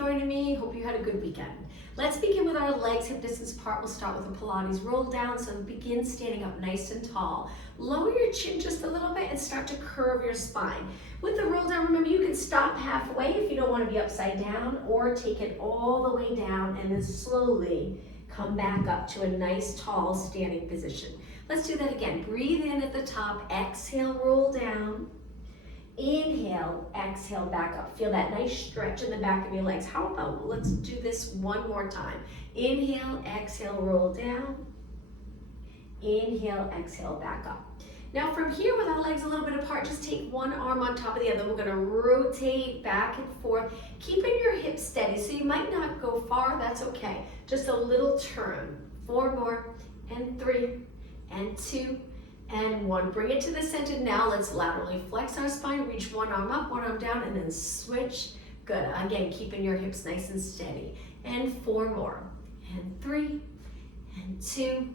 joining me. Hope you had a good weekend. Let's begin with our legs hip distance apart. We'll start with a Pilates roll down. So begin standing up nice and tall. Lower your chin just a little bit and start to curve your spine. With the roll down, remember you can stop halfway if you don't want to be upside down, or take it all the way down and then slowly come back up to a nice tall standing position. Let's do that again. Breathe in at the top, exhale, roll down. Inhale, exhale, back up. Feel that nice stretch in the back of your legs. How about let's do this one more time. Inhale, exhale, roll down. Inhale, exhale, back up. Now from here, with our legs a little bit apart, just take one arm on top of the other. We're gonna rotate back and forth, keeping your hips steady. So you might not go far, that's okay. Just a little turn. 4 more, and 3, and 2, and 1. Bring it to the center. Now let's laterally flex our spine, reach one arm up, one arm down, and then switch. Good, again, keeping your hips nice and steady. And 4 more, and 3, and 2,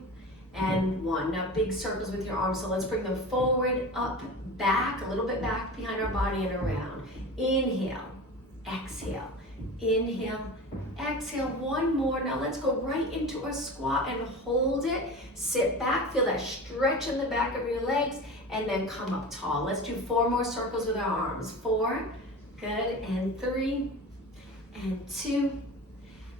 and 1. Now big circles with your arms, so let's bring them forward, up, back, a little bit back behind our body and around. Inhale, exhale, inhale, exhale. 1 more. Now let's go right into a squat and hold it. Sit back, feel that stretch in the back of your legs, and then come up tall. Let's do 4 more circles with our arms. 4, good, and 3, and 2,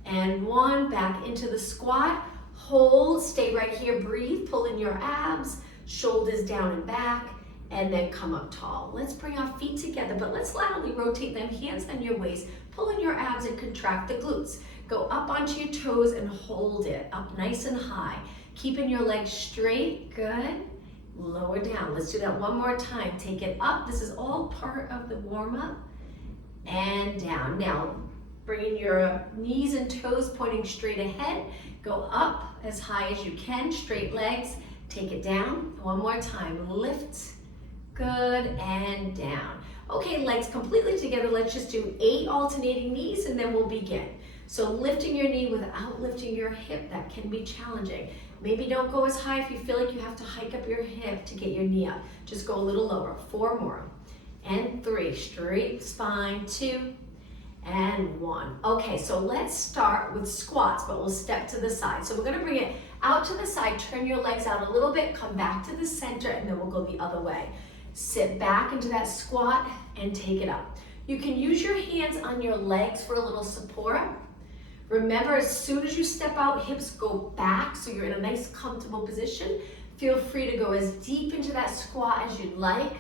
and 1. Back into the squat. Hold, stay right here, breathe, pull in your abs, shoulders down and back, and then come up tall. Let's bring our feet together, but let's laterally rotate them, hands on your waist, pull in your abs and contract the glutes. Go up onto your toes and hold it, up nice and high. Keeping your legs straight, good. Lower down, let's do that one more time. Take it up, this is all part of the warm up, and down. Now, bringing your knees and toes pointing straight ahead. Go up as high as you can, straight legs. Take it down. One more time. Lift. Good, and down. Okay, legs completely together. Let's just do 8 alternating knees and then we'll begin. So lifting your knee without lifting your hip, that can be challenging. Maybe don't go as high if you feel like you have to hike up your hip to get your knee up. Just go a little lower. 4 more. And 3. Straight spine. 2. And 1. Okay, so let's start with squats, but we'll step to the side. So we're gonna bring it out to the side, turn your legs out a little bit, come back to the center, and then we'll go the other way. Sit back into that squat and take it up. You can use your hands on your legs for a little support. Remember, as soon as you step out, hips go back, so you're in a nice, comfortable position. Feel free to go as deep into that squat as you'd like.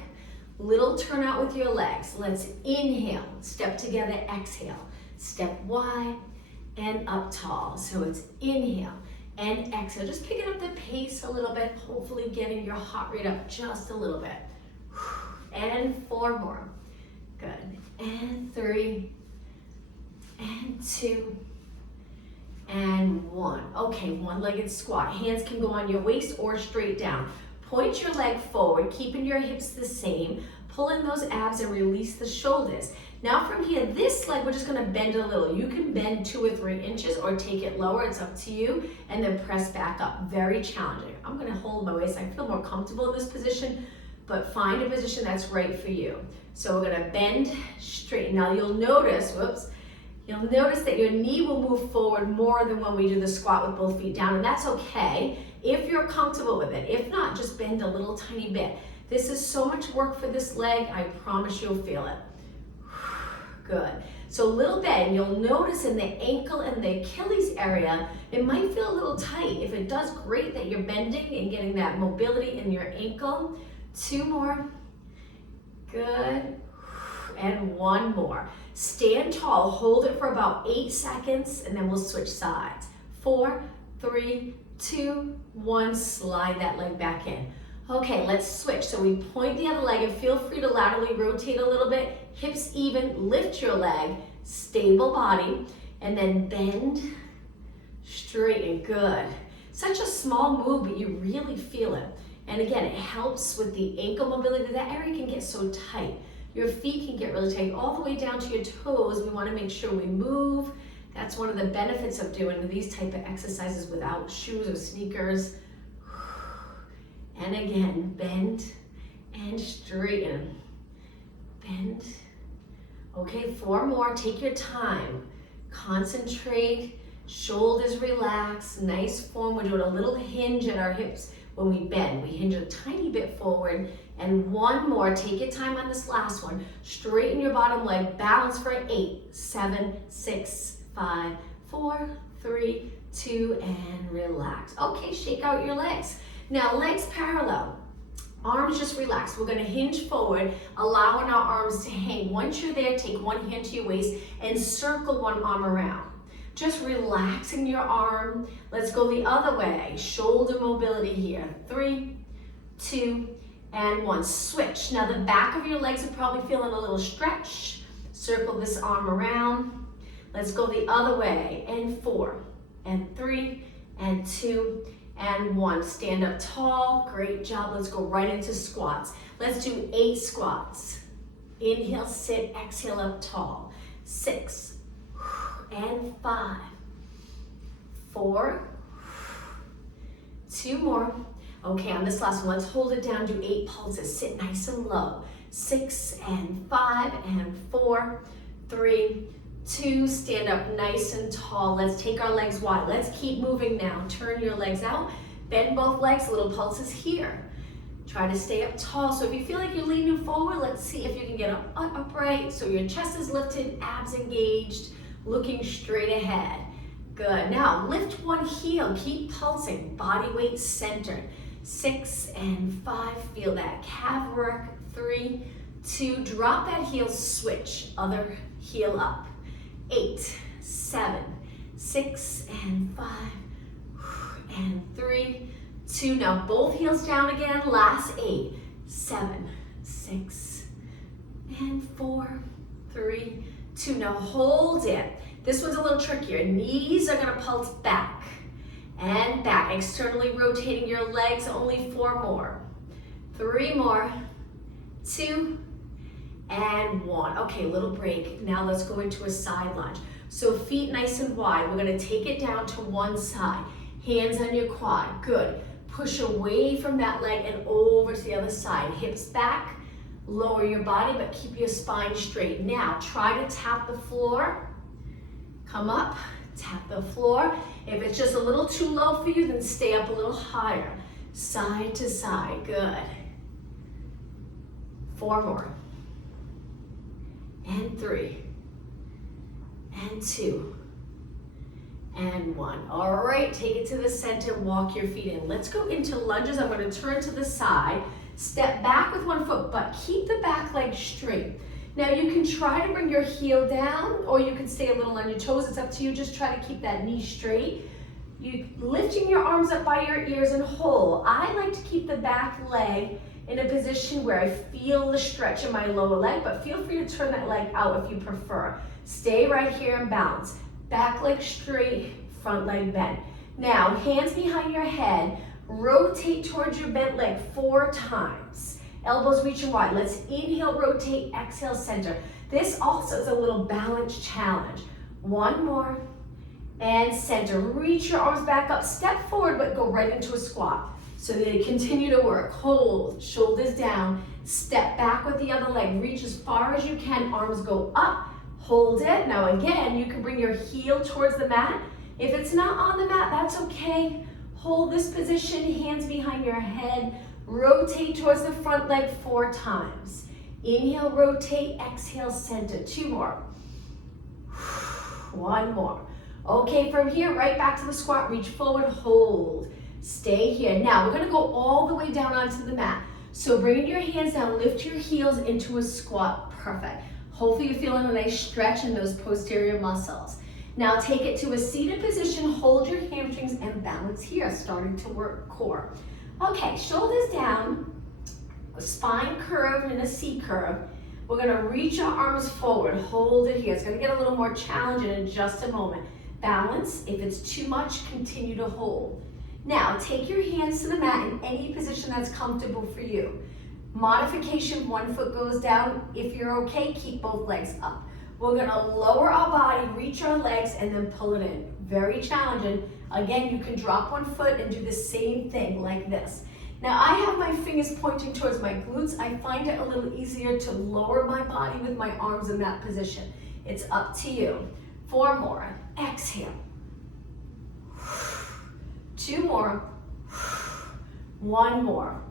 Little turn out with your legs. Let's inhale, step together, exhale. Step wide and up tall. So it's inhale and exhale. Just picking up the pace a little bit, hopefully getting your heart rate up just a little bit. And 4 more. Good. And 3, and 2, and 1. Okay, one-legged squat. Hands can go on your waist or straight down. Point your leg forward, keeping your hips the same. Pull in those abs and release the shoulders. Now from here, this leg, we're just gonna bend a little. You can bend 2 or 3 inches or take it lower, it's up to you, and then press back up. Very challenging. I'm gonna hold my waist. I feel more comfortable in this position, but find a position that's right for you. So we're gonna bend straight. Now you'll notice, you'll notice that your knee will move forward more than when we do the squat with both feet down, and that's okay if you're comfortable with it. If not, just bend a little tiny bit. This is so much work for this leg, I promise you'll feel it. Good. So little bend, you'll notice in the ankle and the Achilles area, it might feel a little tight. If it does, great that you're bending and getting that mobility in your ankle. 2 more. Good. And 1 more. Stand tall, hold it for about 8 seconds, and then we'll switch sides. 4, 3, 2, 1, slide that leg back in. Okay, let's switch. So we point the other leg and feel free to laterally rotate a little bit. Hips even, lift your leg, stable body, and then bend, straighten, good. Such a small move, but you really feel it. And again, it helps with the ankle mobility. That area can get so tight. Your feet can get really tight all the way down to your toes. We want to make sure we move. That's one of the benefits of doing these type of exercises without shoes or sneakers. And again, bend and straighten. Bend. Okay, 4 more. Take your time. Concentrate, shoulders relax, nice form. We're doing a little hinge at our hips when we bend. We hinge a tiny bit forward. And one more, take your time on this last one. Straighten your bottom leg, balance for 8, 7, 6, 5, 4, 3, 2, and relax. Okay, shake out your legs. Now legs parallel, arms just relax. We're gonna hinge forward, allowing our arms to hang. Once you're there, take one hand to your waist and circle one arm around. Just relaxing your arm. Let's go the other way. Shoulder mobility here. 3, 2, and 1. Switch. Now the back of your legs are probably feeling a little stretch. Circle this arm around. Let's go the other way. And 4, and 3, and 2, and 1. Stand up tall. Great job. Let's go right into squats. Let's do 8 squats. Inhale, sit, exhale up tall. 6, and 5, 4, 2 more. Okay, on this last one, let's hold it down, do 8 pulses. Sit nice and low. 6, and 5, and 4, 3, 2, stand up nice and tall. Let's take our legs wide. Let's keep moving now. Turn your legs out, bend both legs, little pulses here. Try to stay up tall. So if you feel like you're leaning forward, let's see if you can get upright. So your chest is lifted, abs engaged, looking straight ahead. Good. Now lift one heel, keep pulsing, body weight centered. 6 and 5, feel that calf work. 3, 2, drop that heel, switch, other heel up. 8, 7, 6, and 5, and 3, 2. Now both heels down again. Last 8, 7, 6, and 4, 3, 2. Now hold it. This one's a little trickier. Knees are gonna pulse back and back. Externally rotating your legs. Only 4 more. 3 more. 2, and 1. Okay, little break. Now let's go into a side lunge. So feet nice and wide. We're gonna take it down to one side. Hands on your quad. Good. Push away from that leg and over to the other side. Hips back. Lower your body, but keep your spine straight. Now try to tap the floor. Come up, tap the floor. If it's just a little too low for you, then stay up a little higher. Side to side, good. 4 more. And 3, and 2, and 1. All right, take it to the center, walk your feet in. Let's go into lunges. I'm gonna turn to the side, step back with one foot, but keep the back leg straight. Now you can try to bring your heel down, or you can stay a little on your toes. It's up to you. Just try to keep that knee straight. You lifting your arms up by your ears and hold. I like to keep the back leg in a position where I feel the stretch in my lower leg, but feel free to turn that leg out if you prefer. Stay right here and balance. Back leg straight, front leg bent. Now, hands behind your head, rotate towards your bent leg 4 times. Elbows reaching wide. Let's inhale, rotate, exhale, center. This also is a little balance challenge. 1 more, and center. Reach your arms back up, step forward, but go right into a squat. So they continue to work. Hold, shoulders down, step back with the other leg. Reach as far as you can, arms go up, hold it. Now again, you can bring your heel towards the mat. If it's not on the mat, that's okay. Hold this position, hands behind your head. Rotate towards the front leg 4 times. Inhale, rotate, exhale, center. 2 more. 1 more. Okay, from here, right back to the squat. Reach forward, hold. Stay here. Now, we're gonna go all the way down onto the mat. So bring your hands down, lift your heels into a squat. Perfect. Hopefully you're feeling a nice stretch in those posterior muscles. Now take it to a seated position, hold your hamstrings and balance here, starting to work core. Okay, shoulders down, spine curved in a C curve. We're gonna reach our arms forward, hold it here. It's gonna get a little more challenging in just a moment. Balance, if it's too much, continue to hold. Now, take your hands to the mat in any position that's comfortable for you. Modification, 1 foot goes down. If you're okay, keep both legs up. We're gonna lower our body, reach our legs, and then pull it in. Very challenging. Again, you can drop 1 foot and do the same thing like this. Now, I have my fingers pointing towards my glutes. I find it a little easier to lower my body with my arms in that position. It's up to you. 4 more. Exhale. 2 more. 1 more.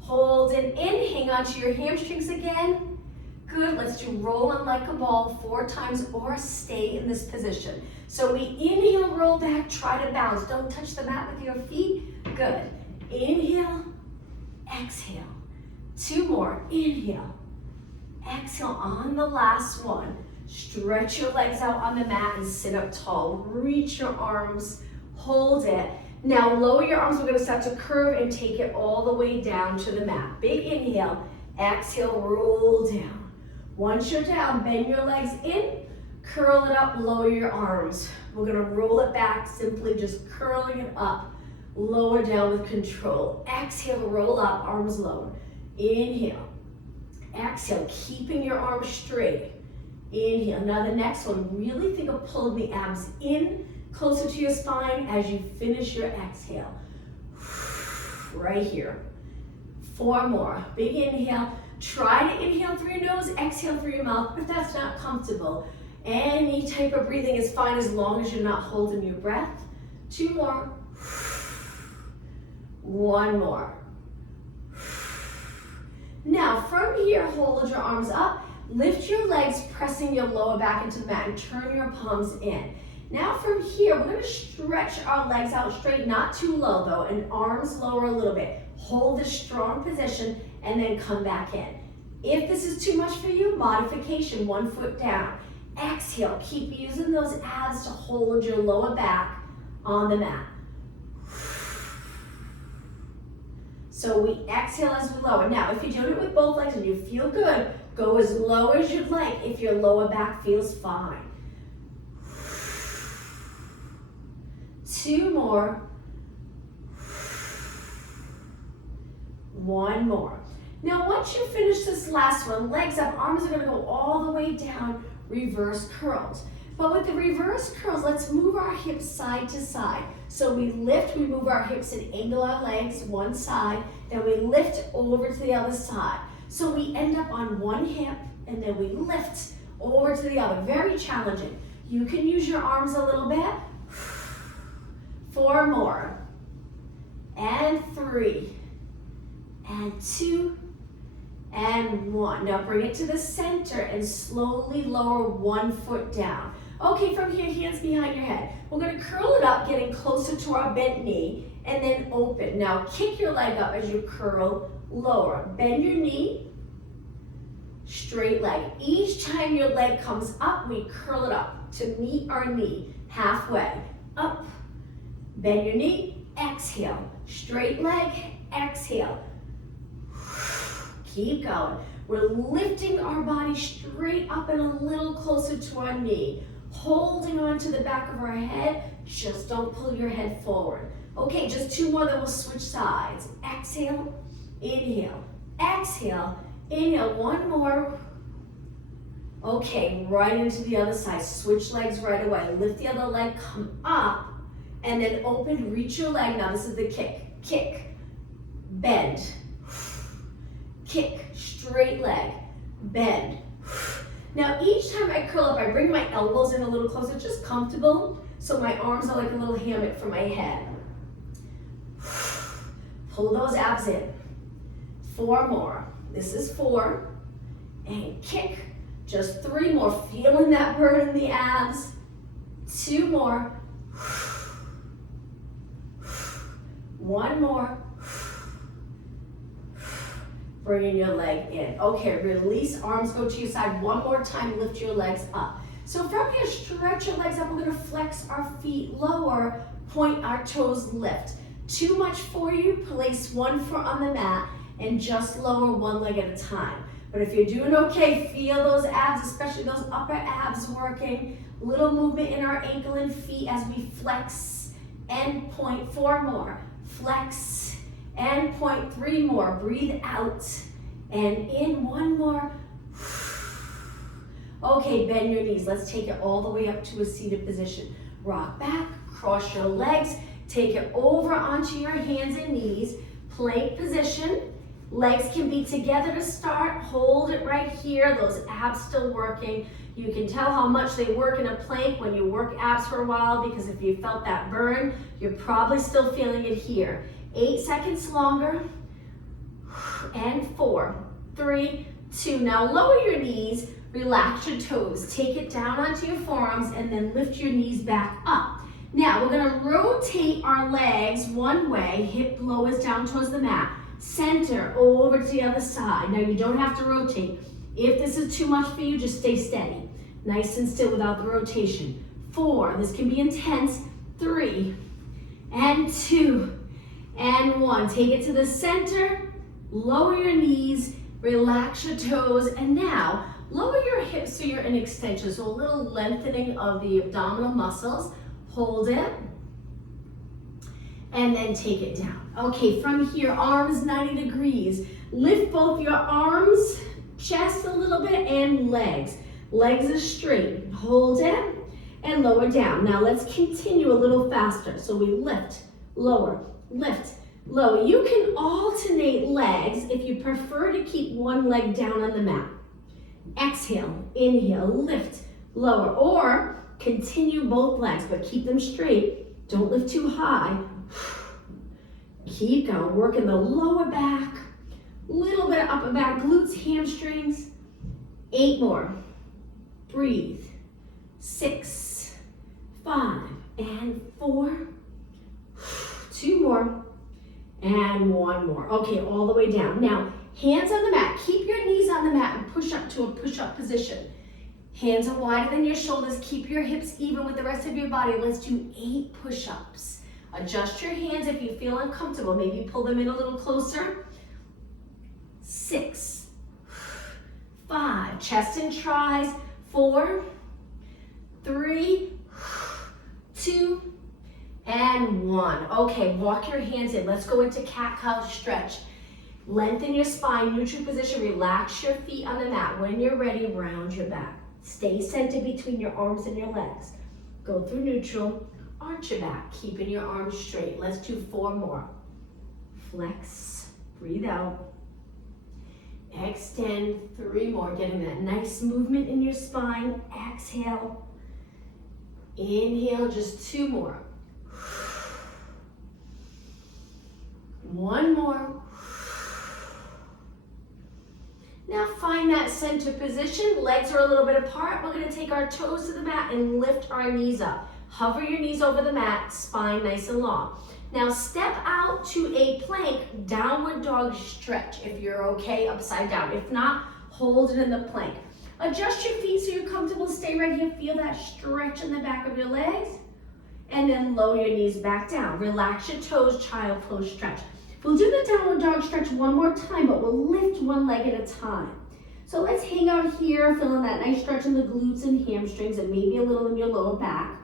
Hold and in. Hang on to your hamstrings again. Good. Let's do rolling like a ball 4 times or stay in this position. So we inhale, roll back, try to balance. Don't touch the mat with your feet. Good. Inhale, exhale. 2 more. Inhale. Exhale on the last one. Stretch your legs out on the mat and sit up tall. Reach your arms, hold it. Now lower your arms, we're gonna start to curve and take it all the way down to the mat. Big inhale, exhale, roll down. Once you're down, bend your legs in, curl it up, lower your arms. We're gonna roll it back, simply just curling it up, lower down with control. Exhale, roll up, arms lower. Inhale. Exhale, keeping your arms straight. Inhale. Now the next one, really think of pulling the abs in closer to your spine as you finish your exhale. Right here. 4 more. Big inhale. Try to inhale through your nose, exhale through your mouth, if that's not comfortable. Any type of breathing is fine as long as you're not holding your breath. 2 more. 1 more. Now, from here, hold your arms up, lift your legs, pressing your lower back into the mat, and turn your palms in. Now, from here, we're gonna stretch our legs out straight, not too low though, and arms lower a little bit. Hold a strong position, and then come back in. If this is too much for you, modification, 1 foot down. Exhale, keep using those abs to hold your lower back on the mat. So we exhale as we lower. Now, if you're doing it with both legs and you feel good, go as low as you'd like if your lower back feels fine. 2 more. 1 more. Now, once you finish this last one, legs up, arms are gonna go all the way down, reverse curls. But with the reverse curls, let's move our hips side to side. So we lift, we move our hips and angle our legs one side, then we lift over to the other side. So we end up on one hip and then we lift over to the other. Very challenging. You can use your arms a little bit. 4 more. And 3. And 2. And 1. Now bring it to the center and slowly lower 1 foot down. Okay, from here, hands behind your head. We're gonna curl it up, getting closer to our bent knee, and then open. Now kick your leg up as you curl lower. Bend your knee, straight leg. Each time your leg comes up, we curl it up to meet our knee halfway. Up, bend your knee, exhale. Straight leg, exhale. Keep going. We're lifting our body straight up and a little closer to our knee. Holding on to the back of our head, just don't pull your head forward. Okay, just 2 more, then we'll switch sides. Exhale, inhale, exhale, inhale, 1 more. Okay, right into the other side. Switch legs right away. Lift the other leg, come up, and then open, reach your leg. Now this is the kick. Kick, bend, kick, straight leg, bend. Now each time I curl up, I bring my elbows in a little closer, just comfortable, so my arms are like a little hammock for my head. Pull those abs in. 4 more. This is 4. And kick. Just 3 more. Feeling that burn in the abs. 2 more. 1 more. Bringing your leg in. Okay, release, arms go to your side. 1 more time, lift your legs up. So from here, stretch your legs up. We're gonna flex our feet lower, point our toes, lift. Too much for you, place 1 foot on the mat and just lower 1 leg at a time. But if you're doing okay, feel those abs, especially those upper abs working. Little movement in our ankle and feet as we flex and point. 4 more. Flex and point. 3 more. Breathe out and in. 1 more. Okay, bend your knees. Let's take it all the way up to a seated position. Rock back, cross your legs, take it over onto your hands and knees. Plank position. Legs can be together to start. Hold it right here. Those abs still working. You can tell how much they work in a plank when you work abs for a while, because if you felt that burn, you're probably still feeling it here. 8 seconds longer, and 4, 3, 2. Now lower your knees, relax your toes, take it down onto your forearms, and then lift your knees back up. Now we're gonna rotate our legs one way, hip lowers down towards the mat, center over to the other side. Now you don't have to rotate. If this is too much for you, just stay steady. Nice and still without the rotation. 4, this can be intense. 3, and 2, and 1. Take it to the center, lower your knees, relax your toes, and now lower your hips so you're in extension. So a little lengthening of the abdominal muscles. Hold it, and then take it down. Okay, from here, arms 90 degrees. Lift both your arms, chest a little bit, and legs. Legs are straight. Hold it and lower down. Now let's continue a little faster. So we lift, lower, lift, lower. You can alternate legs if you prefer to keep one leg down on the mat. Exhale, inhale, lift, lower, or continue both legs, but keep them straight. Don't lift too high. Keep going, working the lower back, little bit of upper back, glutes, hamstrings. 8 more. Breathe. 6, 5, and 4. 2 more, and 1 more. Okay, all the way down. Now, hands on the mat. Keep your knees on the mat and push up to a push-up position. Hands are wider than your shoulders. Keep your hips even with the rest of your body. Let's do 8 push-ups. Adjust your hands if you feel uncomfortable. Maybe pull them in a little closer. 6, 5, chest and tries. 4, 3, 2, and 1. Okay, walk your hands in. Let's go into cat-cow stretch. Lengthen your spine, neutral position. Relax your feet on the mat. When you're ready, round your back. Stay centered between your arms and your legs. Go through neutral, arch your back, keeping your arms straight. Let's do 4 more. Flex, breathe out. Extend, 3 more, getting that nice movement in your spine. Exhale, inhale, just 2 more. 1 more. Now find that center position. Legs are a little bit apart. We're gonna take our toes to the mat and lift our knees up. Hover your knees over the mat, spine nice and long. Now step out to a plank, downward dog stretch if you're okay, upside down. If not, hold it in the plank. Adjust your feet so you're comfortable. Stay right here. Feel that stretch in the back of your legs. And then lower your knees back down. Relax your toes, child pose stretch. We'll do the downward dog stretch one more time, but we'll lift one leg at a time. So let's hang out here, feeling that nice stretch in the glutes and hamstrings and maybe a little in your lower back.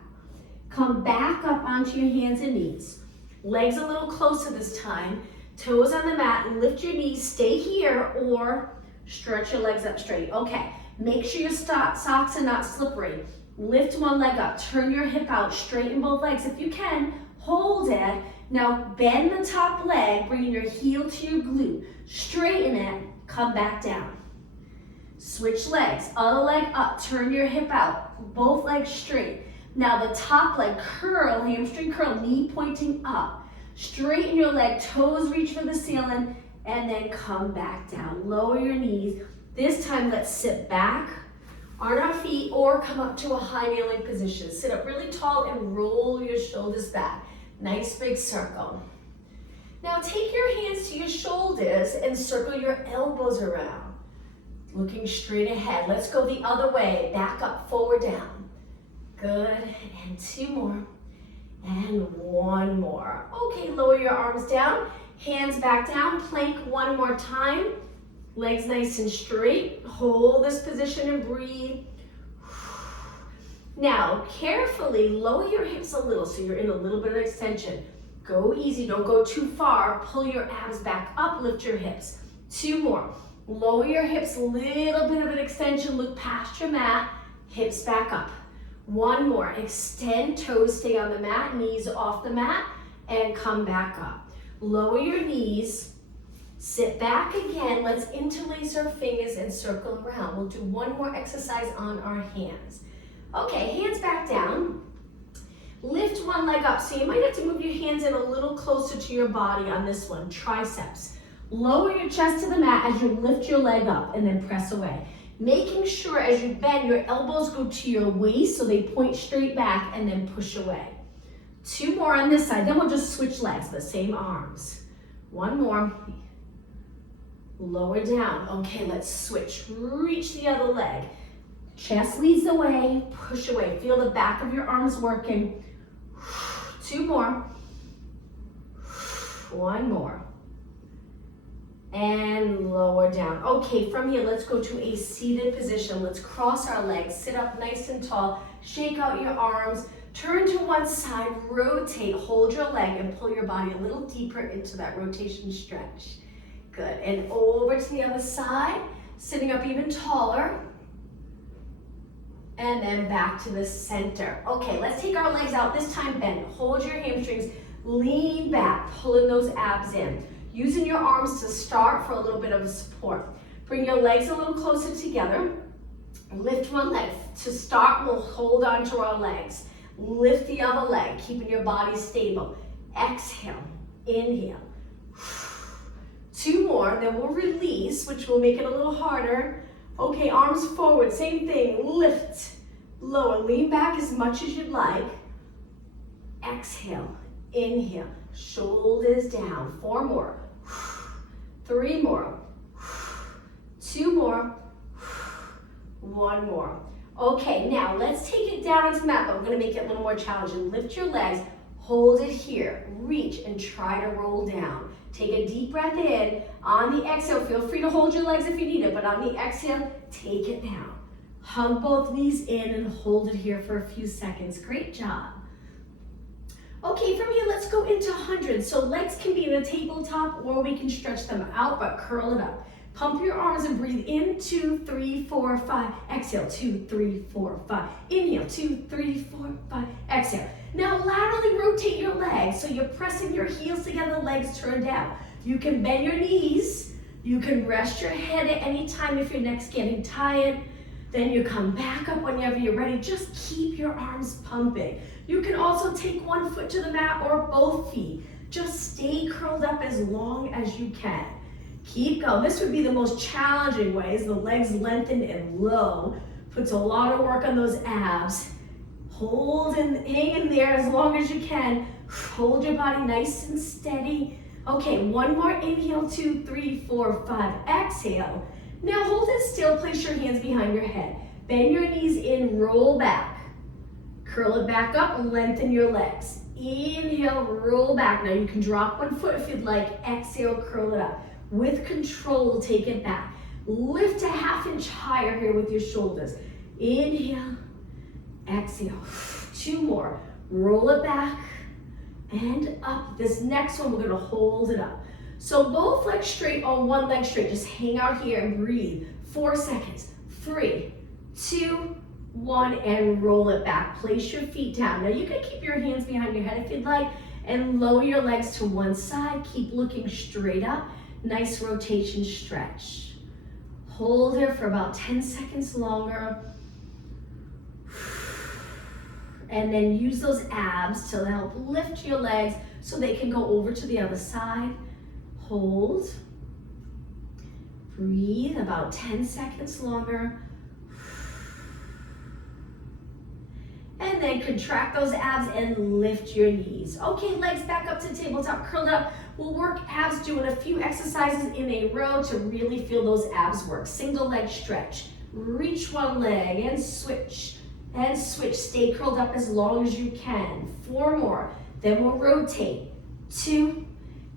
Come back up onto your hands and knees. Legs a little closer this time. Toes on the mat, lift your knees, stay here, or stretch your legs up straight. Okay, make sure your socks are not slippery. Lift one leg up, turn your hip out, straighten both legs if you can, hold it. Now bend the top leg, bringing your heel to your glute. Straighten it, come back down. Switch legs, other leg up, turn your hip out, both legs straight. Now the top leg, curl, hamstring curl, knee pointing up. Straighten your leg, toes reach for the ceiling, and then come back down. Lower your knees. This time let's sit back on our feet or come up to a high kneeling position. Sit up really tall and roll your shoulders back. Nice big circle. Now take your hands to your shoulders and circle your elbows around. Looking straight ahead. Let's go the other way. Back up, forward, down. Good, and 2 more, and 1 more. Okay, lower your arms down, hands back down, plank 1 more time. Legs nice and straight. Hold this position and breathe. Now, carefully lower your hips a little so you're in a little bit of extension. Go easy, don't go too far. Pull your abs back up, lift your hips. 2 more. Lower your hips, little bit of an extension. Look past your mat, hips back up. 1 more. Extend, toes stay on the mat, knees off the mat, and come back up. Lower your knees, Sit back again. Let's interlace our fingers and circle around. We'll do one more exercise on our hands. Okay, hands back down. Lift one leg up. So you might have to move your hands in a little closer to your body on this one. Triceps. Lower your chest to the mat as you lift your leg up and then press away. Making sure as you bend, your elbows go to your waist so they point straight back and then push away. 2 more on this side. Then we'll just switch legs, but same arms. 1 more. Lower down. Okay, let's switch. Reach the other leg. Chest leads the way. Push away. Feel the back of your arms working. 2 more. 1 more. And lower down. Okay, from here, let's go to a seated position. Let's cross our legs. Sit up nice and tall. Shake out your arms. Turn to one side. Rotate. Hold your leg and pull your body a little deeper into that rotation stretch. Good. And over to the other side. Sitting up even taller. And then back to the center. Okay, let's take our legs out. This time bend. Hold your hamstrings. Lean back, pulling those abs in. Using your arms to start for a little bit of support. Bring your legs a little closer together. Lift one leg. To start, we'll hold on to our legs. Lift the other leg, keeping your body stable. Exhale, inhale. 2 more, then we'll release, which will make it a little harder. Okay, arms forward, same thing. Lift, lower, lean back as much as you'd like. Exhale, inhale, shoulders down. 4 more. 3 more. 2 more. 1 more. Okay, now let's take it down into the mat, but we're gonna make it a little more challenging. Lift your legs, hold it here, reach and try to roll down. Take a deep breath in. On the exhale, feel free to hold your legs if you need it, but on the exhale, take it down. Hug both knees in and hold it here for a few seconds. Great job. Okay, from here, let's go into 100. So legs can be in a tabletop or we can stretch them out, but curl it up. Pump your arms and breathe in, 2, 3, 4, 5. Exhale, 2, 3, 4, 5. Inhale, 2, 3, 4, 5. Exhale. Now laterally rotate your legs. So you're pressing your heels together, legs turn down. You can bend your knees. You can rest your head at any time if your neck's getting tired. Then you come back up whenever you're ready. Just keep your arms pumping. You can also take one foot to the mat or both feet. Just stay curled up as long as you can. Keep going. This would be the most challenging way, is the legs lengthened and low. Puts a lot of work on those abs. Hold and hang in there as long as you can. Hold your body nice and steady. Okay, 1 more inhale, 2, 3, 4, 5. Exhale. Now hold it still, place your hands behind your head. Bend your knees in, roll back. Curl it back up, lengthen your legs. Inhale, roll back. Now you can drop one foot if you'd like. Exhale, curl it up. With control, take it back. Lift a 1/2 inch higher here with your shoulders. Inhale, exhale. 2 more. Roll it back and up. This next one, we're gonna hold it up. So both legs straight or one leg straight. Just hang out here and breathe. 4 seconds. 3, 2, 1, and roll it back. Place your feet down. Now you can keep your hands behind your head if you'd like and lower your legs to one side. Keep looking straight up. Nice rotation stretch. Hold here for about 10 seconds longer. And then use those abs to help lift your legs so they can go over to the other side. Hold. Breathe about 10 seconds longer. And then contract those abs and lift your knees. Okay, legs back up to tabletop, curled up. We'll work abs doing a few exercises in a row to really feel those abs work. Single leg stretch. Reach one leg and switch. And switch. Stay curled up as long as you can. 4 more. Then we'll rotate. 2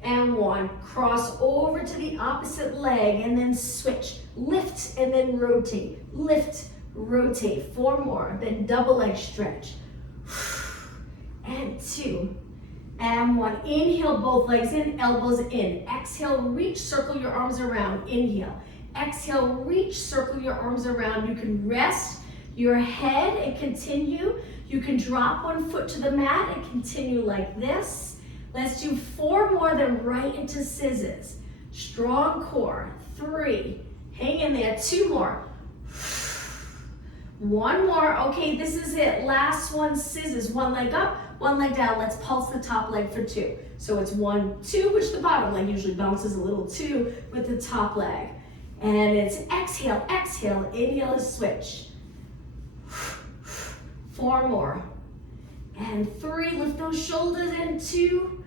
and 1. Cross over to the opposite leg and then switch. Lift and then rotate. Lift. Rotate. 4 more. Then double leg stretch. And 2 and 1. Inhale, both legs in, elbows in. Exhale, reach, circle your arms around. Inhale. Exhale, reach, circle your arms around. You can rest your head and continue. You can drop one foot to the mat and continue like this. Let's do 4 more, then right into scissors. Strong core. 3. Hang in there. 2 more. 1 more. Okay, this is it. Last one, scissors. 1 leg up, 1 leg down. Let's pulse the top leg for 2. So it's 1, 2, which the bottom leg usually bounces a little 2 with the top leg. And it's exhale, exhale, inhale to switch. 4 more. And 3, lift those shoulders, and 2,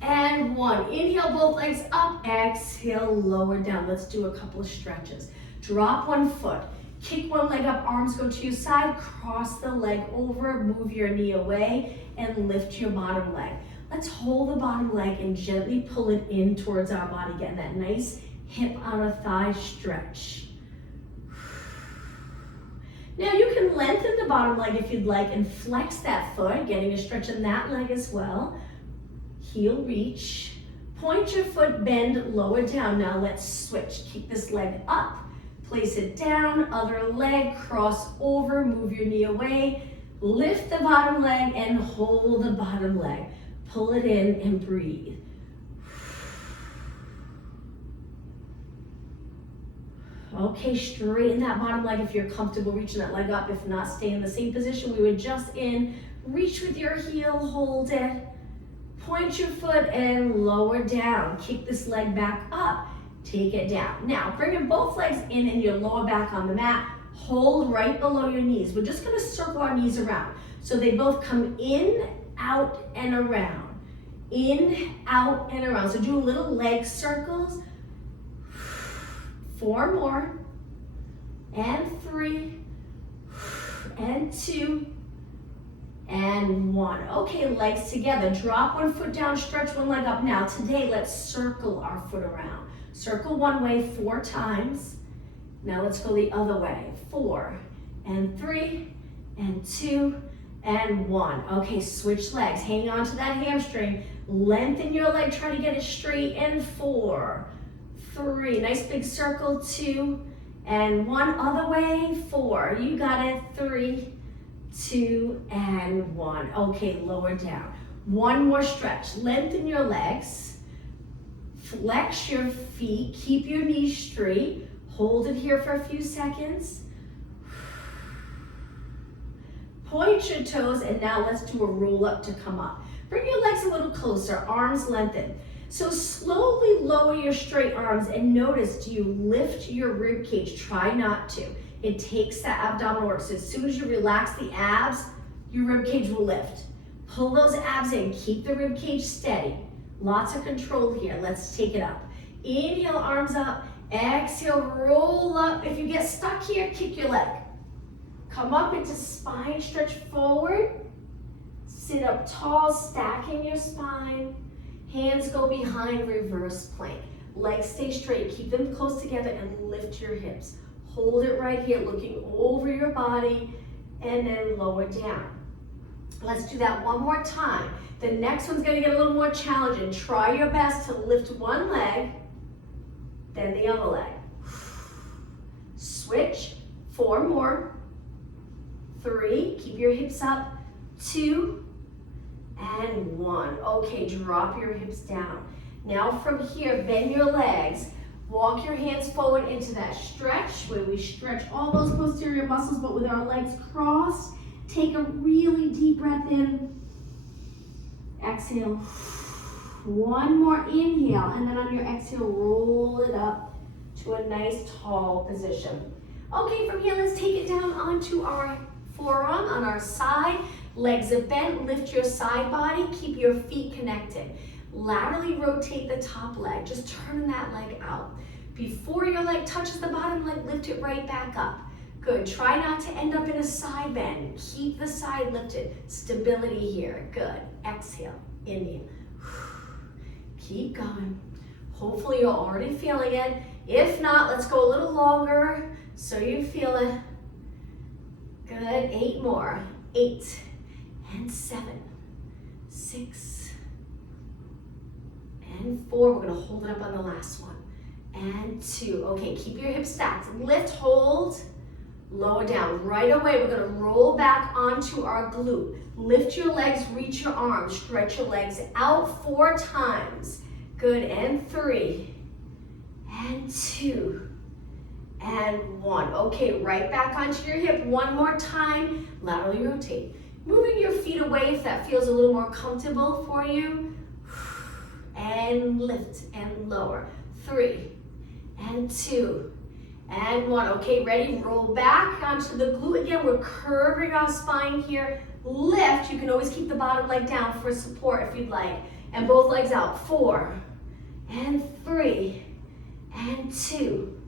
and 1. Inhale, both legs up, exhale, lower down. Let's do a couple of stretches. Drop 1 foot, kick 1 leg up, arms go to your side, cross the leg over, move your knee away, and lift your bottom leg. Let's hold the bottom leg and gently pull it in towards our body. Getting that nice hip on a thigh stretch. Now you can lengthen the bottom leg if you'd like and flex that foot, getting a stretch in that leg as well. Heel reach, point your foot, bend, lower down. Now let's switch. Keep this leg up, place it down, other leg, cross over, move your knee away, lift the bottom leg and hold the bottom leg. Pull it in and breathe. Okay, straighten that bottom leg if you're comfortable reaching that leg up. If not, stay in the same position. We would just in, reach with your heel, hold it. Point your foot and lower down. Kick this leg back up, take it down. Now, bringing both legs in and your lower back on the mat. Hold right below your knees. We're just gonna circle our knees around. So they both come in, out, and around. In, out, and around. So do little leg circles. 4 more, and 3, and 2, and 1. Okay, legs together. Drop 1 foot down, stretch 1 leg up. Now, today, let's circle our foot around. Circle 1 way 4 times. Now, let's go the other way. 4, and 3, and 2, and 1. Okay, switch legs. Hang on to that hamstring. Lengthen your leg. Try to get it straight. And 4, 3, nice big circle, 2, and 1 other way, 4, you got it, 3, 2, and 1. Okay, lower down. 1 more stretch, lengthen your legs, flex your feet, keep your knees straight, hold it here for a few seconds. Point your toes, and now let's do a roll up to come up. Bring your legs a little closer, arms lengthened. So slowly lower your straight arms and notice, do you lift your rib cage? Try not to. It takes that abdominal work. So as soon as you relax the abs, your rib cage will lift. Pull those abs in, keep the rib cage steady. Lots of control here. Let's take it up. Inhale, arms up. Exhale, roll up. If you get stuck here, kick your leg. Come up into spine stretch forward. Sit up tall, stacking your spine. Hands go behind, reverse plank. Legs stay straight, keep them close together and lift your hips. Hold it right here, looking over your body and then lower down. Let's do that 1 more time. The next one's gonna get a little more challenging. Try your best to lift 1 leg, then the other leg. Switch, 4 more, 3, keep your hips up, 2, and 1. Okay, drop your hips down. Now from here, bend your legs. Walk your hands forward into that stretch where we stretch all those posterior muscles, but with our legs crossed. Take a really deep breath in. Exhale. 1 more inhale, and then on your exhale, roll it up to a nice tall position. Okay, from here, let's take it down onto our forearm on our side. Legs are bent, lift your side body, keep your feet connected. Laterally rotate the top leg, just turn that leg out. Before your leg touches the bottom leg, lift it right back up. Good, try not to end up in a side bend. Keep the side lifted, stability here, good. Exhale, inhale. Keep going. Hopefully you're already feeling it. If not, let's go a little longer so you feel it. Good, 8 more. 8. And 7, 6, and 4. We're gonna hold it up on the last one. And 2. Okay, keep your hips stacked. Lift, hold, lower down. Right away, we're gonna roll back onto our glute. Lift your legs, reach your arms. Stretch your legs out 4 times. Good, and 3, and 2, and 1. Okay, right back onto your hip. One more time, laterally rotate. Moving your feet away if that feels a little more comfortable for you. And lift and lower. 3, and 2, and 1. Okay, ready? Roll back onto the glute again. We're curving our spine here. Lift. You can always keep the bottom leg down for support if you'd like. And both legs out. 4, and 3, and 2,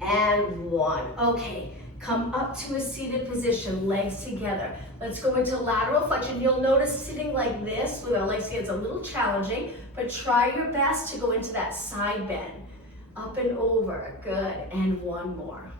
and 1. Okay, come up to a seated position, legs together. Let's go into lateral flexion. You'll notice sitting like this with our legs together is a little challenging, but try your best to go into that side bend. Up and over, good, and 1 more.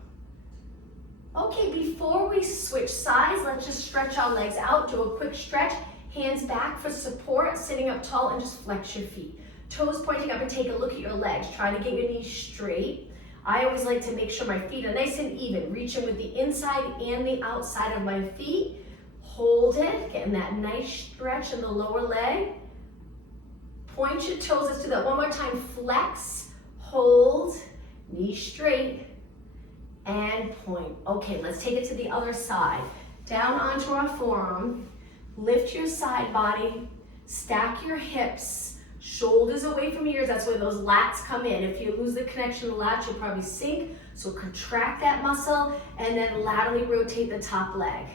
Okay, before we switch sides, let's just stretch our legs out. Do a quick stretch, hands back for support, sitting up tall, and just flex your feet. Toes pointing up and take a look at your legs. Try to get your knees straight. I always like to make sure my feet are nice and even, reaching with the inside and the outside of my feet. Hold it, getting that nice stretch in the lower leg. Point your toes, let's do that one more time. Flex, hold, knees straight, and point. Okay, let's take it to the other side. Down onto our forearm, lift your side body, stack your hips, shoulders away from your ears. That's where those lats come in. If you lose the connection to the lats, you'll probably sink. So contract that muscle and then laterally rotate the top leg.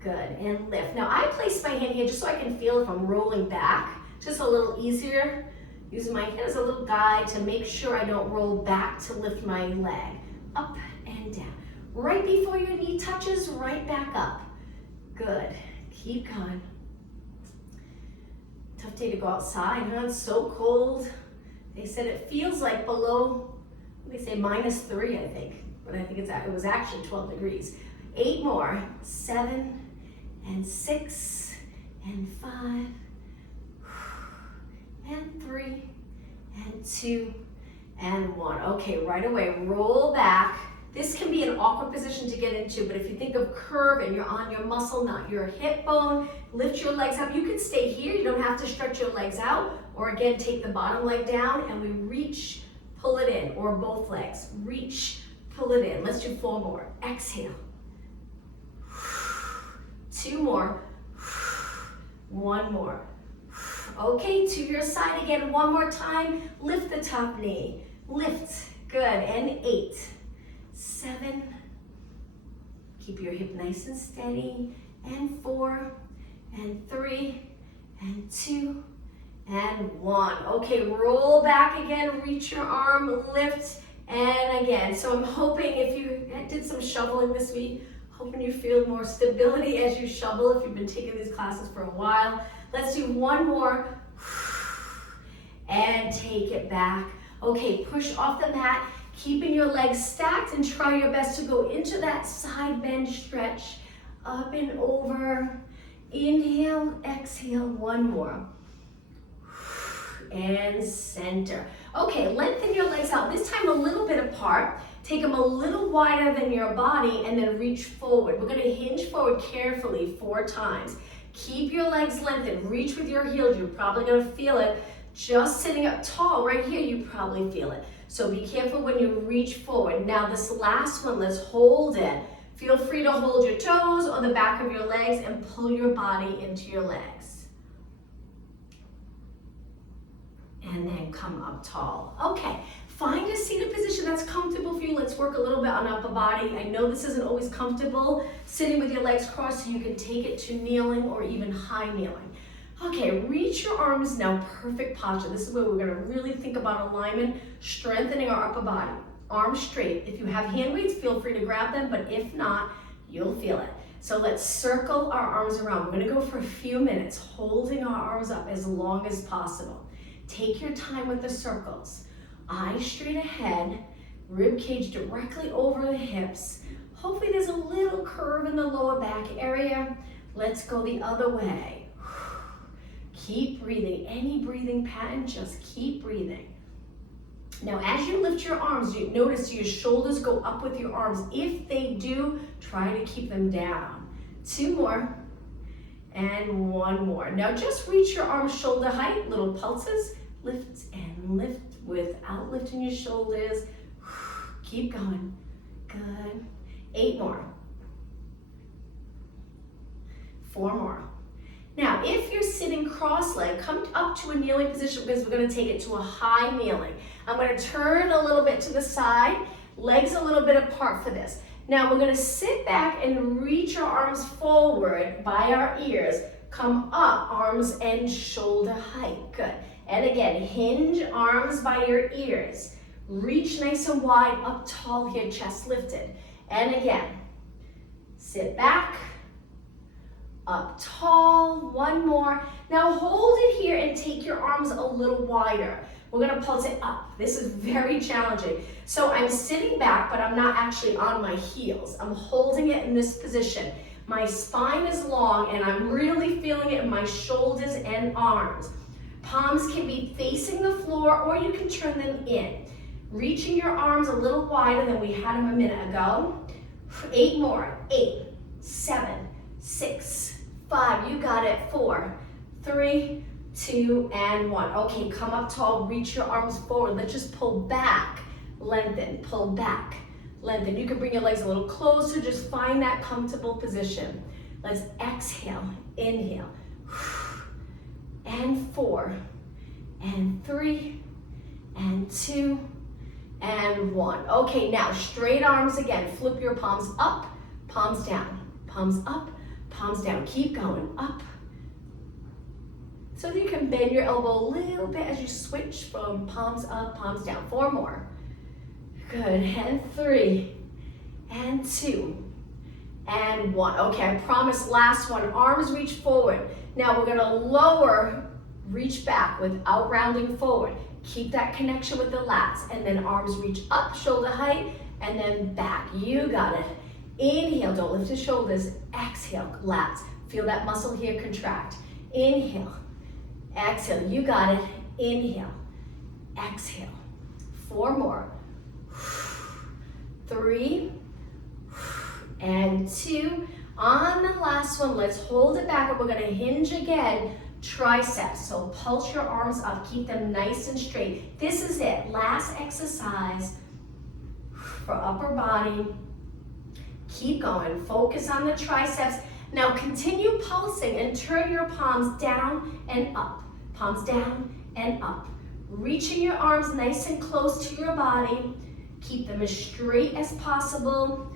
Good, and lift. Now I place my hand here just so I can feel if I'm rolling back. Just a little easier. Using my hand as a little guide to make sure I don't roll back to lift my leg. Up and down. Right before your knee touches, right back up. Good, keep going. Tough day to go outside, huh? It's so cold. They said it feels like below, they say -3, I think. But I think it was actually 12 degrees. 8 more, 7, and 6, and 5, and 3, and 2, and 1. Okay, right away, roll back. This can be an awkward position to get into, but if you think of curve and you're on your muscle, not your hip bone, lift your legs up. You can stay here, you don't have to stretch your legs out, or again, take the bottom leg down and we reach, pull it in, or both legs. Reach, pull it in. Let's do 4 more. Exhale. 2 more. 1 more. Okay, to your side again, 1 more time. Lift the top knee. Lift, good, and 8, 7, keep your hip nice and steady, and 4, and 3, and 2, and 1. Okay, roll back again, reach your arm, lift, and again. So I'm hoping if you did some shoveling this week, hoping you feel more stability as you shovel if you've been taking these classes for a while. Let's do 1 more, and take it back. Okay, push off the mat, keeping your legs stacked and try your best to go into that side bend stretch. Up and over. Inhale, exhale, 1 more. And center. Okay, lengthen your legs out, this time a little bit apart. Take them a little wider than your body and then reach forward. We're gonna hinge forward carefully 4 times. Keep your legs lengthened, reach with your heels. You're probably gonna feel it. Just sitting up tall right here, you probably feel it. So be careful when you reach forward. Now this last one, let's hold it. Feel free to hold your toes on the back of your legs and pull your body into your legs. And then come up tall. Okay, find a seated position that's comfortable for you. Let's work a little bit on upper body. I know this isn't always comfortable, sitting with your legs crossed, so you can take it to kneeling or even high kneeling. Okay, reach your arms now, perfect posture. This is where we're gonna really think about alignment, strengthening our upper body. Arms straight. If you have hand weights, feel free to grab them, but if not, you'll feel it. So let's circle our arms around. We're gonna go for a few minutes, holding our arms up as long as possible. Take your time with the circles. Eyes straight ahead, rib cage directly over the hips. Hopefully there's a little curve in the lower back area. Let's go the other way. Keep breathing. Any breathing pattern, just keep breathing. Now, as you lift your arms, you notice your shoulders go up with your arms. If they do, try to keep them down. 2 more, and 1 more. Now, just reach your arms shoulder height, little pulses. lift and lift without lifting your shoulders. Keep going. Good. 8 more. 4 more. Now, if you're sitting cross-legged, come up to a kneeling position because we're going to take it to a high kneeling. I'm going to turn a little bit to the side, legs a little bit apart for this. Now, we're going to sit back and reach our arms forward by our ears. Come up, arms and shoulder height. Good. And again, hinge arms by your ears. Reach nice and wide, up tall here, chest lifted. And again, sit back, up tall, 1 more. Now hold it here and take your arms a little wider. We're gonna pulse it up. This is very challenging. So I'm sitting back, but I'm not actually on my heels. I'm holding it in this position. My spine is long and I'm really feeling it in my shoulders and arms. Palms can be facing the floor or you can turn them in. Reaching your arms a little wider than we had them a minute ago. 8 more. 8, 7, 6, 5. You got it. 4, 3, 2, and 1. Okay, come up tall. Reach your arms forward. Let's just pull back. Lengthen. Pull back. Lengthen. You can bring your legs a little closer. Just find that comfortable position. Let's exhale. Inhale. And 4, and 3, and 2, and 1. Okay, now straight arms again. Flip your palms up, palms down. Palms up, palms down. Keep going up. So that you can bend your elbow a little bit as you switch from palms up, palms down. 4 more. Good, and 3, and 2, and 1. Okay, I promise last one. Arms reach forward. Now we're gonna lower, reach back without rounding forward. Keep that connection with the lats, and then arms reach up, shoulder height, and then back. You got it. Inhale, don't lift the shoulders. Exhale, lats. Feel that muscle here contract. Inhale, exhale, you got it. Inhale, exhale. 4 more. 3, and 2. On the last one, let's hold it back and we're gonna hinge again, triceps. So pulse your arms up, keep them nice and straight. This is it, last exercise for upper body. Keep going, focus on the triceps. Now continue pulsing and turn your palms down and up. Palms down and up. Reaching your arms nice and close to your body. Keep them as straight as possible.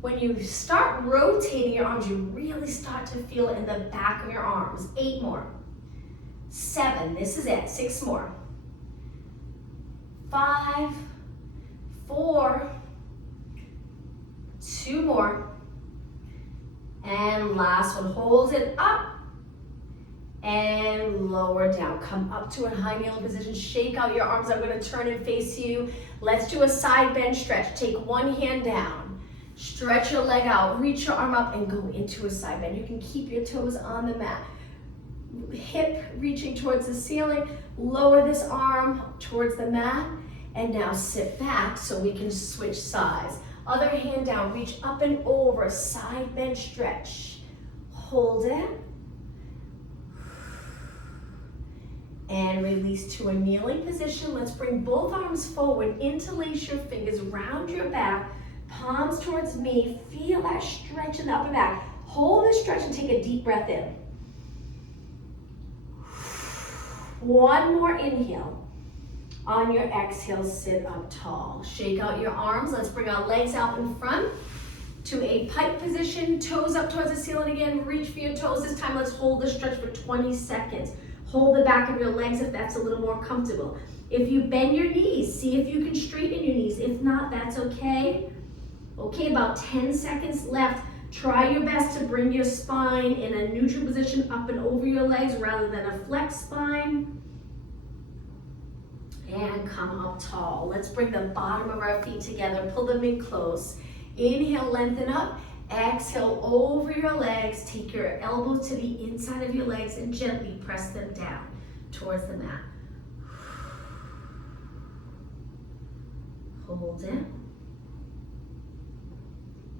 When you start rotating your arms, you really start to feel it in the back of your arms. 8 more. 7, this is it. 6 more. 5, 4, 2 more. And last one, hold it up and lower down. Come up to a high kneeling position, shake out your arms. I'm gonna turn and face you. Let's do a side bend stretch. Take one hand down. Stretch your leg out, reach your arm up and go into a side bend. You can keep your toes on the mat. Hip reaching towards the ceiling, lower this arm towards the mat, and now sit back so we can switch sides. Other hand down, reach up and over, side bend stretch. Hold it. And release to a kneeling position. Let's bring both arms forward, interlace your fingers, round your back, palms towards me. Feel that stretch in the upper back. Hold the stretch and take a deep breath in. 1 more inhale. On your exhale, sit up tall. Shake out your arms. Let's bring our legs out in front to a pike position. Toes up towards the ceiling again. Reach for your toes. This time, let's hold the stretch for 20 seconds. Hold the back of your legs if that's a little more comfortable. If you bend your knees, see if you can straighten your knees. If not, that's okay. Okay, about 10 seconds left. Try your best to bring your spine in a neutral position up and over your legs rather than a flex spine. And come up tall. Let's bring the bottom of our feet together. Pull them in close. Inhale, lengthen up. Exhale over your legs. Take your elbows to the inside of your legs and gently press them down towards the mat. Hold it.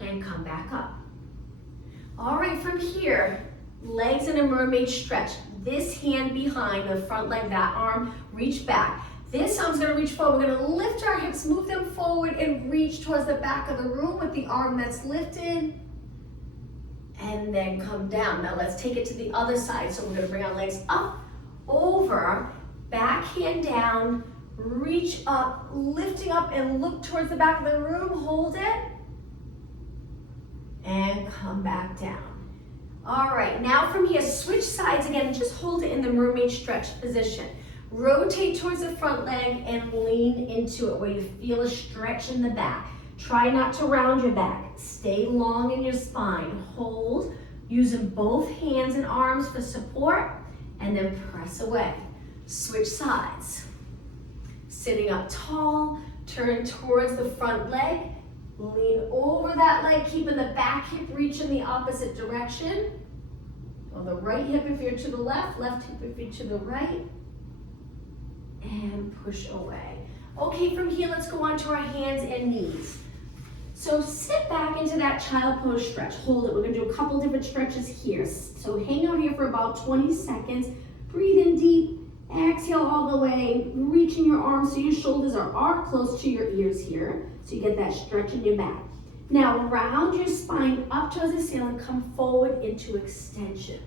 And come back up. All right, from here, legs in a mermaid stretch. this hand behind the front leg, that arm, reach back. This arm's gonna reach forward. We're gonna lift our hips, move them forward, and reach towards the back of the room with the arm that's lifted. And then come down. Now let's take it to the other side. So we're gonna bring our legs up, over, back hand down, reach up, lifting up and look towards the back of the room, hold it, and come back down. All right, now from here, switch sides again, just hold it in the mermaid stretch position. Rotate towards the front leg and lean into it where you feel a stretch in the back. Try not to round your back. Stay long in your spine. Hold, using both hands and arms for support, and then press away. Switch sides. Sitting up tall, turn towards the front leg, lean over that leg, keeping the back hip reach in the opposite direction. On the right hip if you're to the left, left hip if you're to the right, and push away. Okay, from here, let's go on to our hands and knees. So sit back into that child pose stretch. Hold it. We're going to do a couple different stretches here. So hang out here for about 20 seconds. Breathe in deep. Exhale all the way. Reaching your arms so your shoulders are close to your ears here. So you get that stretch in your back. Now round your spine up towards the ceiling. Come forward into extension.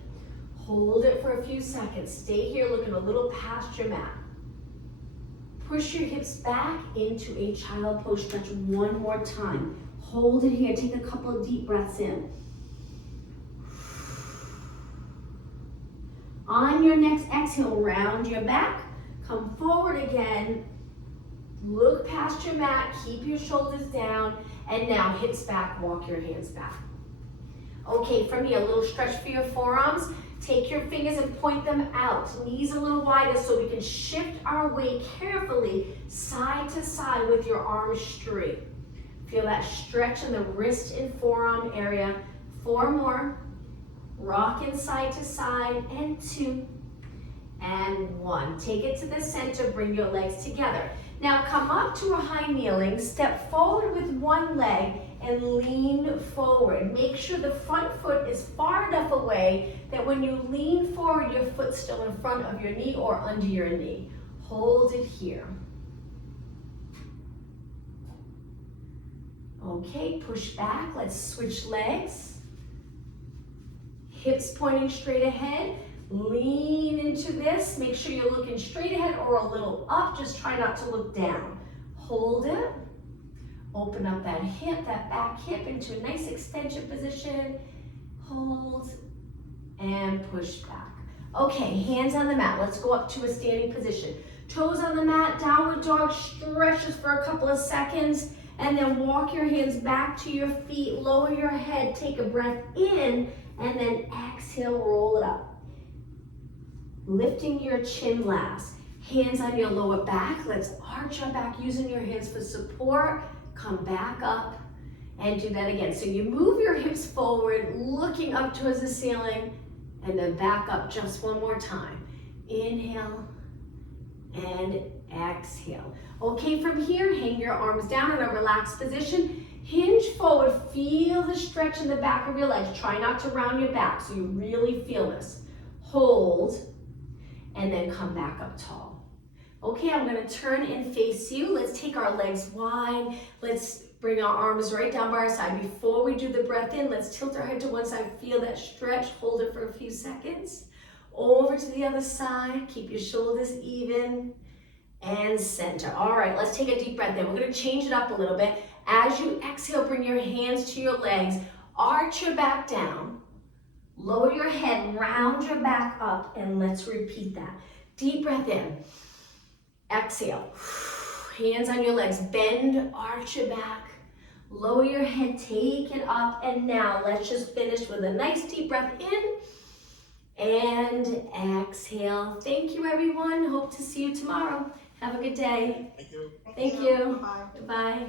Hold it for a few seconds. Stay here looking a little past your mat. Push your hips back into a child pose stretch one more time. Hold it here. Take a couple of deep breaths in. On your next exhale, round your back. Come forward again. Look past your mat. Keep your shoulders down. And now hips back. Walk your hands back. Okay, from here, a little stretch for your forearms. Take your fingers and point them out. Knees a little wider so we can shift our weight carefully side to side with your arms straight. Feel that stretch in the wrist and forearm area. 4 more. Rocking side to side, and 2, and 1. Take it to the center, bring your legs together. Now come up to a high kneeling, step forward with one leg, and lean forward. Make sure the front foot is far enough away that when you lean forward, your foot's still in front of your knee or under your knee. Hold it here. Okay, push back. Let's switch legs. Hips pointing straight ahead. Lean into this. Make sure you're looking straight ahead or a little up. Just try not to look down. Hold it. Open up that hip, that back hip into a nice extension position. Hold and push back. Okay, hands on the mat. Let's go up to a standing position. Toes on the mat, downward dog, stretches for a couple of seconds, and then walk your hands back to your feet, lower your head, take a breath in, and then exhale, roll it up. Lifting your chin last. Hands on your lower back. Let's arch our back using your hands for support. Come back up and do that again. So you move your hips forward, looking up towards the ceiling, and then back up just one more time. Inhale and exhale. Okay, from here, hang your arms down in a relaxed position. Hinge forward, feel the stretch in the back of your legs. Try not to round your back so you really feel this. Hold, and then come back up tall. Okay, I'm gonna turn and face you. Let's take our legs wide. Let's bring our arms right down by our side. Before we do the breath in, let's tilt our head to one side. Feel that stretch, hold it for a few seconds. Over to the other side, keep your shoulders even, and center. All right, let's take a deep breath in. We're gonna change it up a little bit. As you exhale, bring your hands to your legs, arch your back down, lower your head, round your back up, and let's repeat that. Deep breath in, exhale, hands on your legs, bend, arch your back, lower your head, take it up, and now let's just finish with a nice deep breath in, and exhale. Thank you, everyone. Hope to see you tomorrow. Have a good day. Thank you. Thank you. Bye. Bye.